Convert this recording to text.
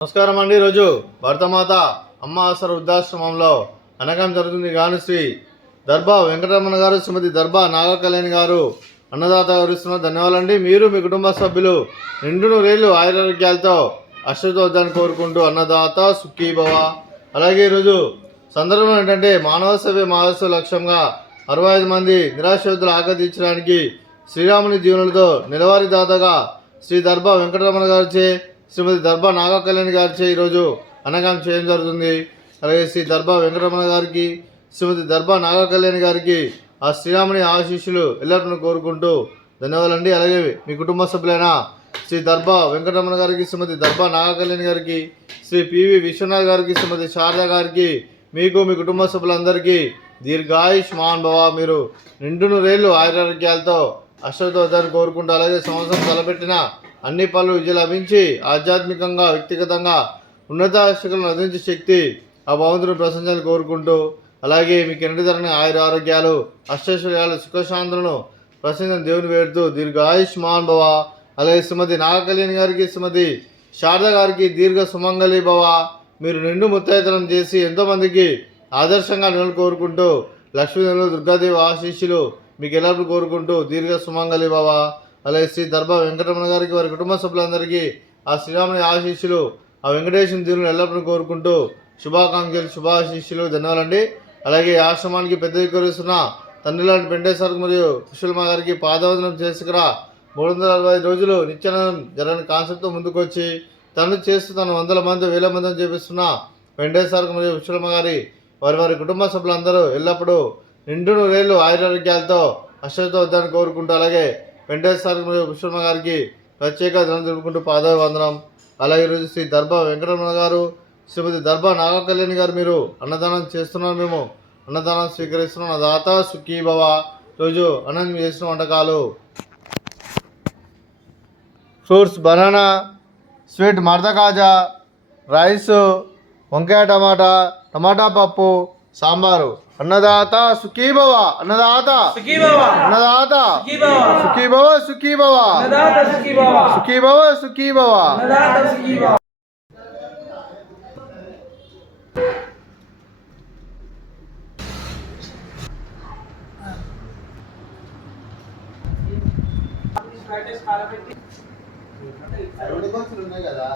నమస్కారం అండి. ఈరోజు భరతమాత అమ్మ ఆసర వృద్ధాశ్రమంలో అనగం జరుగుతుంది. గాను శ్రీ దర్భా వెంకటరమణ గారు, శ్రీమతి దర్భా నాగకళ్యాణి గారు అన్నదాత వివరిస్తున్న ధన్యవాదాలండి. మీరు మీ కుటుంబ సభ్యులు నిండు నూరేళ్లు ఆయురారోగ్యాలతో అశ్వతోద్దాన్ని కోరుకుంటూ అన్నదాత సుఖీభవ. అలాగే ఈరోజు సందర్భం ఏంటంటే మానవ సేవే మానవ లక్ష్యంగా 65 మంది నిరాశ్రతులు ఆకర్షించడానికి శ్రీరాముని జీవనులతో నెలవారీ దాతగా శ్రీ దర్భా వెంకటరమణ గారిచే, శ్రీమతి దర్భా నాగకళ్యాణి గారిచే ఈరోజు అనగాం చేయడం జరుగుతుంది. అలాగే శ్రీ దర్భా వెంకటరమణ గారికి, శ్రీమతి దర్భా నాగకళ్యాణి గారికి ఆ శ్రీరాముని ఆశీస్సులు ఎల్లప్పుడూ కోరుకుంటూ ధన్యవాదాలండి. అలాగే మీ కుటుంబ సభ్యులైన శ్రీ దర్భా వెంకటరమణ గారికి, శ్రీమతి దర్భా నాగకళ్యాణి గారికి, శ్రీ పివి విశ్వనాథ్ గారికి, శ్రీమతి శారద గారికి, మీకు మీ కుటుంబ సభ్యులందరికీ దీర్ఘాయుష్మాన్ భవ. మీరు నిండు నూరేళ్లు ఆయురారోగ్యాలతో అశ్వతోద్దాన్ని కోరుకుంటూ, అలాగే సంవత్సరం తలపెట్టిన అన్ని పనులు విజయం లభించి ఆధ్యాత్మికంగా వ్యక్తిగతంగా ఉన్నత ఆశలను అందించే శక్తి ఆ భగవంతుని ప్రశంసలు కోరుకుంటూ, అలాగే మీకు ఎన్నటి ధరని ఆరోగ్యాలు అష్టైశ్వర్యాలు సుఖశాంతులను ప్రసన్న దేవుని వేడుతూ దీర్ఘాయుష్మాన్ భవ. అలాగే శ్రీమతి నాగకళ్యాణి గారికి, శ్రీమతి శారద గారికి దీర్ఘ సుమంగళి భవ. మీరు నిండు ముత్తైతనం చేసి ఎంతోమందికి ఆదర్శంగా నిలలు కోరుకుంటూ లక్ష్మీదేవులు దుర్గాదేవి ఆశీస్సులు మీకు ఎల్లప్పుడూ కోరుకుంటూ దీర్ఘ సుమంగళి భవ. అలాగే శ్రీ దర్భా వెంకటరమణ గారికి, వారి కుటుంబ సభ్యులందరికీ ఆ శ్రీరాముని ఆశీస్సులు ఆ వెంకటేశ్వర దేవుని ఎల్లప్పుడూ కోరుకుంటూ శుభాకాంక్షలు శుభాశీస్సులు ధన్యవాదాలండి. అలాగే ఆశ్రమానికి పెద్ద వికరిస్తున్న తండ్రి లాంటి వెంకటేశ్వర మరియు కుశలమ్మ గారికి పాదవందనం చేసుకురా 365 రోజులు నిత్యానందం జరగని కాన్సెప్ట్తో ముందుకొచ్చి తండ్రి చేస్తూ తన 100 మంది 1000 మందిని చేపిస్తున్న వెంకటేశ్వర మరియు కుశలమ్మ గారి వారి కుటుంబ సభ్యులందరూ ఎల్లప్పుడూ నిండు నూరేళ్లు ఆయురారోగ్యాలతో అశ్వతోద్దాన్ని కోరుకుంటూ, అలాగే వెంకటేశ్వర మరియు కుశలమ్మ గారికి ప్రత్యేక దినం జరుపుకుంటూ పాదవందనం. అలాగే ఈరోజు శ్రీ దర్భా వెంకటరమణ గారు, శ్రీమతి దర్భా నాగకళ్యాణి గారు మీరు అన్నదానం చేస్తున్నారు. మేము అన్నదానం స్వీకరిస్తున్నాం. దాత సుఖీభవ. రోజు అన్నం చేసిన వంటకాలు ఫ్రూట్స్, బనానా, స్వీట్ మడత కాజా, రైస్, వంకాయ టమాటా, టమాటా పప్పు, సాంబారు. అన్నదాత సుఖీభవ. అన్నదాత అన్నదాత సుఖీభవ సుఖీభవ సుఖీభవ సుఖీభవ. ఉన్నాయి కదా.